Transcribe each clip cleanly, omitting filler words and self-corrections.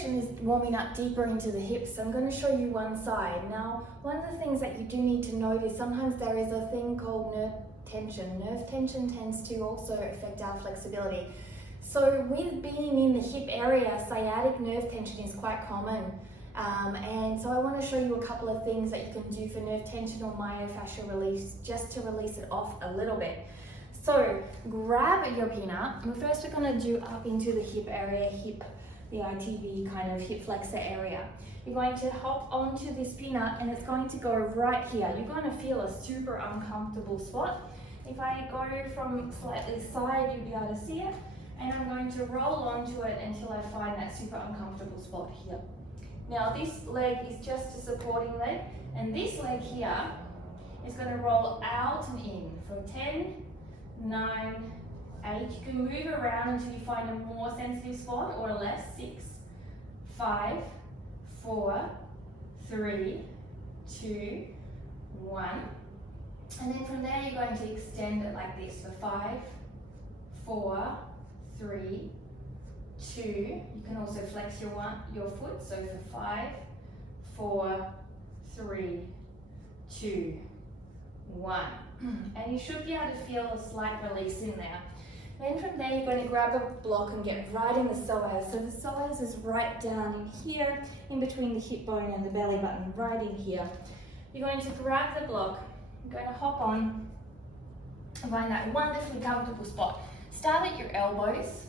direction is warming up deeper into the hips, so I'm going to show you one side. Now, one of the things that you do need to note is sometimes there is a thing called nerve tension. Nerve tension tends to also affect our flexibility. So with being in the hip area, sciatic nerve tension is quite common. And so I want to show you a couple of things that you can do for nerve tension or myofascial release, just to release it off a little bit. So grab your peanut, and first we're going to do up into the hip area, the ITV kind of hip flexor area. You're going to hop onto this peanut and it's going to go right here. You're going to feel a super uncomfortable spot. If I go from slightly side, you'll be able to see it. And I'm going to roll onto it until I find that super uncomfortable spot here. Now this leg is just a supporting leg, and this leg here is going to roll out and in for 10, 9, 8. You can move around until you find a more sensitive spot or less. 6, 5, 4, 3, 2, 1. And then from there you're going to extend it like this for 5, 4, 3, 2. You can also flex your foot, so for 5, 4, 3, 2, 1. And you should be able to feel a slight release in there. Then from there you're going to grab a block and get right in the psoas. So the psoas is right down in here, in between the hip bone and the belly button, right in here. You're going to grab the block, you're going to hop on, and find that wonderfully comfortable spot. Start at your elbows,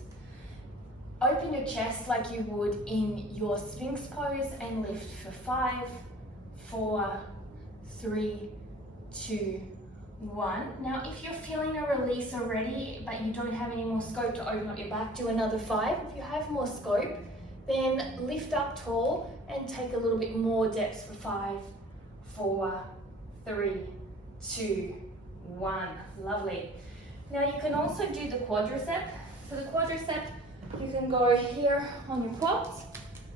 open your chest like you would in your Sphinx pose and lift for 5, 4, 3, 2, 1. Now if you're feeling a release already but you don't have any more scope to open up your back, do another 5. If you have more scope, then lift up tall and take a little bit more depth for 5, 4, 3, 2, 1. Lovely. Now you can also do the quadricep. So the quadricep, you can go here on your quads,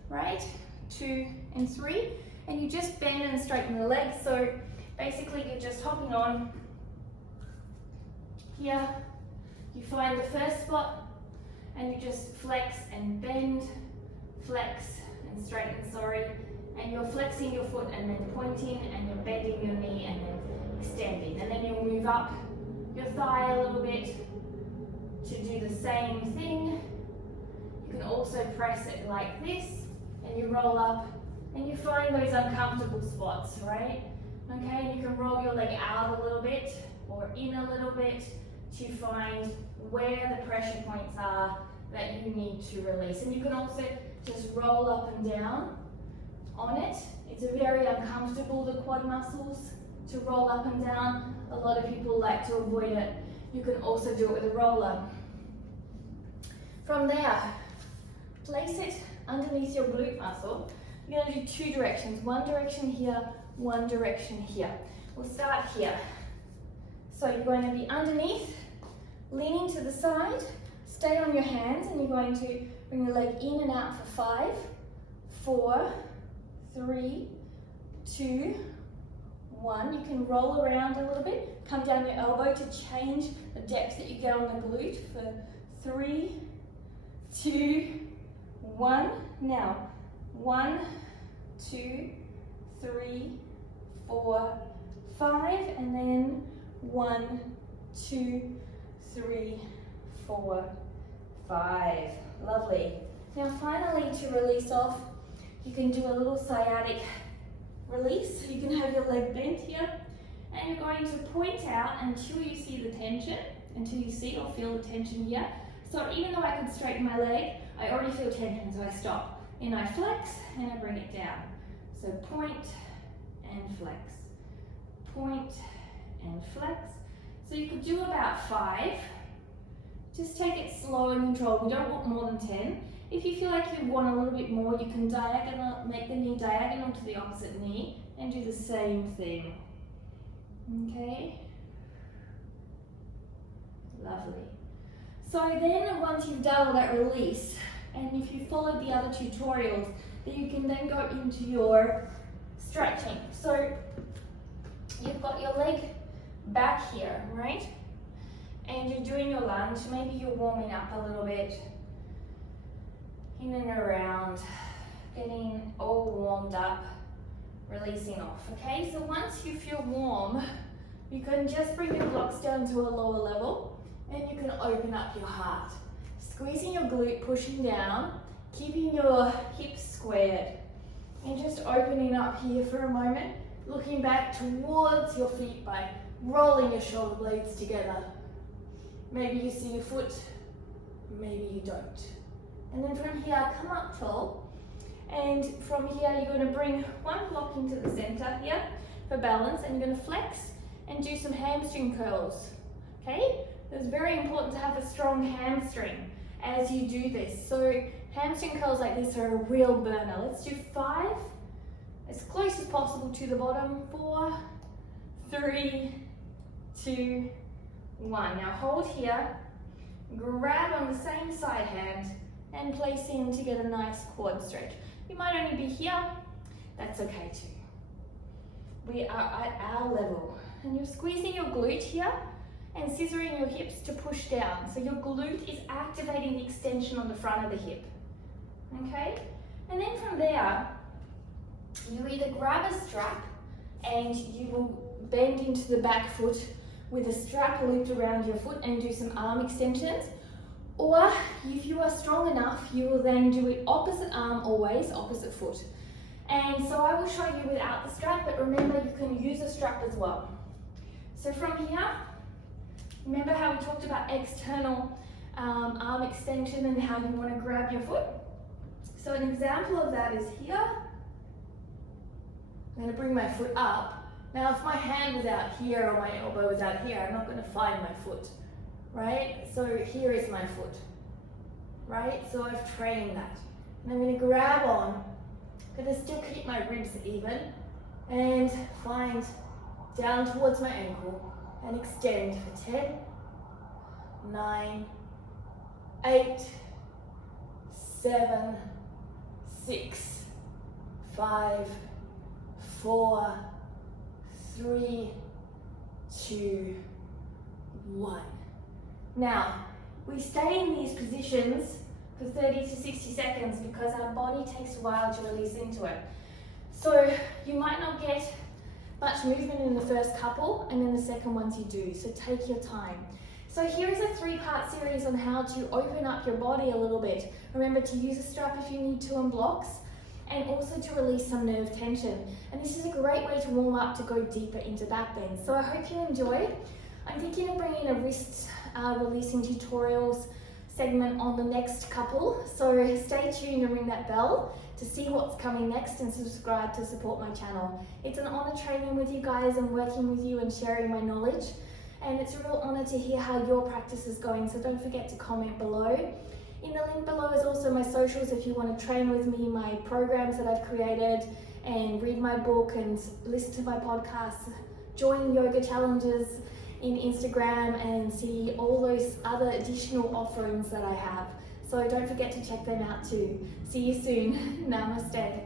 right? 2 and 3, and you just bend and straighten the legs. So basically you're just hopping on here. You find the first spot and you just flex and bend, flex and straighten, and you're flexing your foot and then pointing, and you're bending your knee and then extending, and then you'll move up your thigh a little bit to do the same thing. You can also press it like this, and you roll up and you find those uncomfortable spots, right? Okay, you can roll your leg out a little bit or in a little bit to find where the pressure points are that you need to release. And you can also just roll up and down on it. It's very uncomfortable, the quad muscles, to roll up and down. A lot of people like to avoid it. You can also do it with a roller. From there, place it underneath your glute muscle. You're going to do 2 directions. One direction here, one direction here. We'll start here. So you're going to be underneath, leaning to the side, stay on your hands, and you're going to bring your leg in and out for 5, 4, 3, 2, 1. You can roll around a little bit, come down your elbow to change the depth that you get on the glute for 3, 2, 1. Now, 1, 2, 3, 4, 5, and then 1, 2, 3, 4, 5. Lovely. Now finally, to release off, you can do a little sciatic release. So you can have your leg bent here, and you're going to point out until you see the tension, until you see or feel the tension here. So even though I can straighten my leg, I already feel tension, so I stop. And I flex, and I bring it down. So point and flex. Point and flex. So you could do about 5. Just take it slow and controlled. We don't want more than 10. If you feel like you want a little bit more, you can make the knee diagonal to the opposite knee and do the same thing. Okay? Lovely. So then once you've done all that release, and if you followed the other tutorials, then you can then go into your stretching. So you've got your leg back here, right? And you're doing your lunge. Maybe you're warming up a little bit, in and around. warmed up, releasing off. Okay, so once you feel warm, you can just bring your blocks down to a lower level and you can open up your heart. Squeezing your glute, pushing down, keeping your hips squared, and just opening up here for a moment, looking back towards your feet by rolling your shoulder blades together. Maybe you see your foot, maybe you don't. And then from here, come up tall. And from here, you're going to bring one block into the center here for balance, and you're going to flex and do some hamstring curls. Okay? It's very important to have a strong hamstring as you do this. So hamstring curls like this are a real burner. Let's do 5, as close as possible to the bottom. 4, 3, 2, 1. Now hold here, grab on the same side hand, and place in to get a nice quad stretch. You might only be here, that's okay too. We are at our level. And you're squeezing your glute here and scissoring your hips to push down. So your glute is activating the extension on the front of the hip. Okay? And then from there, you either grab a strap and you will bend into the back foot with a strap looped around your foot and do some arm extensions. Or if you are strong enough, you will then do it opposite arm always, opposite foot. And so I will show you without the strap, but remember you can use a strap as well. So from here, remember how we talked about external arm extension and how you want to grab your foot? So an example of that is here. I'm going to bring my foot up. Now if my hand was out here or my elbow was out here, I'm not going to find my foot, right? So here is my foot, right? So I've trained that. And I'm going to grab on, I'm going to still keep my ribs even, and find down towards my ankle and extend for 10, 9, 8, 7, 6, 5, 4, 3, 2, 1. Now, we stay in these positions for 30 to 60 seconds because our body takes a while to release into it. So you might not get much movement in the first couple, and then the second ones you do, so take your time. So here is a 3-part series on how to open up your body a little bit. Remember to use a strap if you need to on blocks, and also to release some nerve tension. And this is a great way to warm up to go deeper into backbends. So I hope you enjoy. I'm thinking of bringing a wrist releasing tutorials segment on the next couple. So stay tuned and ring that bell to see what's coming next, and subscribe to support my channel. It's an honor training with you guys and working with you and sharing my knowledge. And it's a real honor to hear how your practice is going. So don't forget to comment below. In the link below is also my socials if you want to train with me, my programs that I've created, and read my book and listen to my podcasts, join yoga challenges in Instagram, and see all those other additional offerings that I have. So don't forget to check them out too. See you soon. Namaste.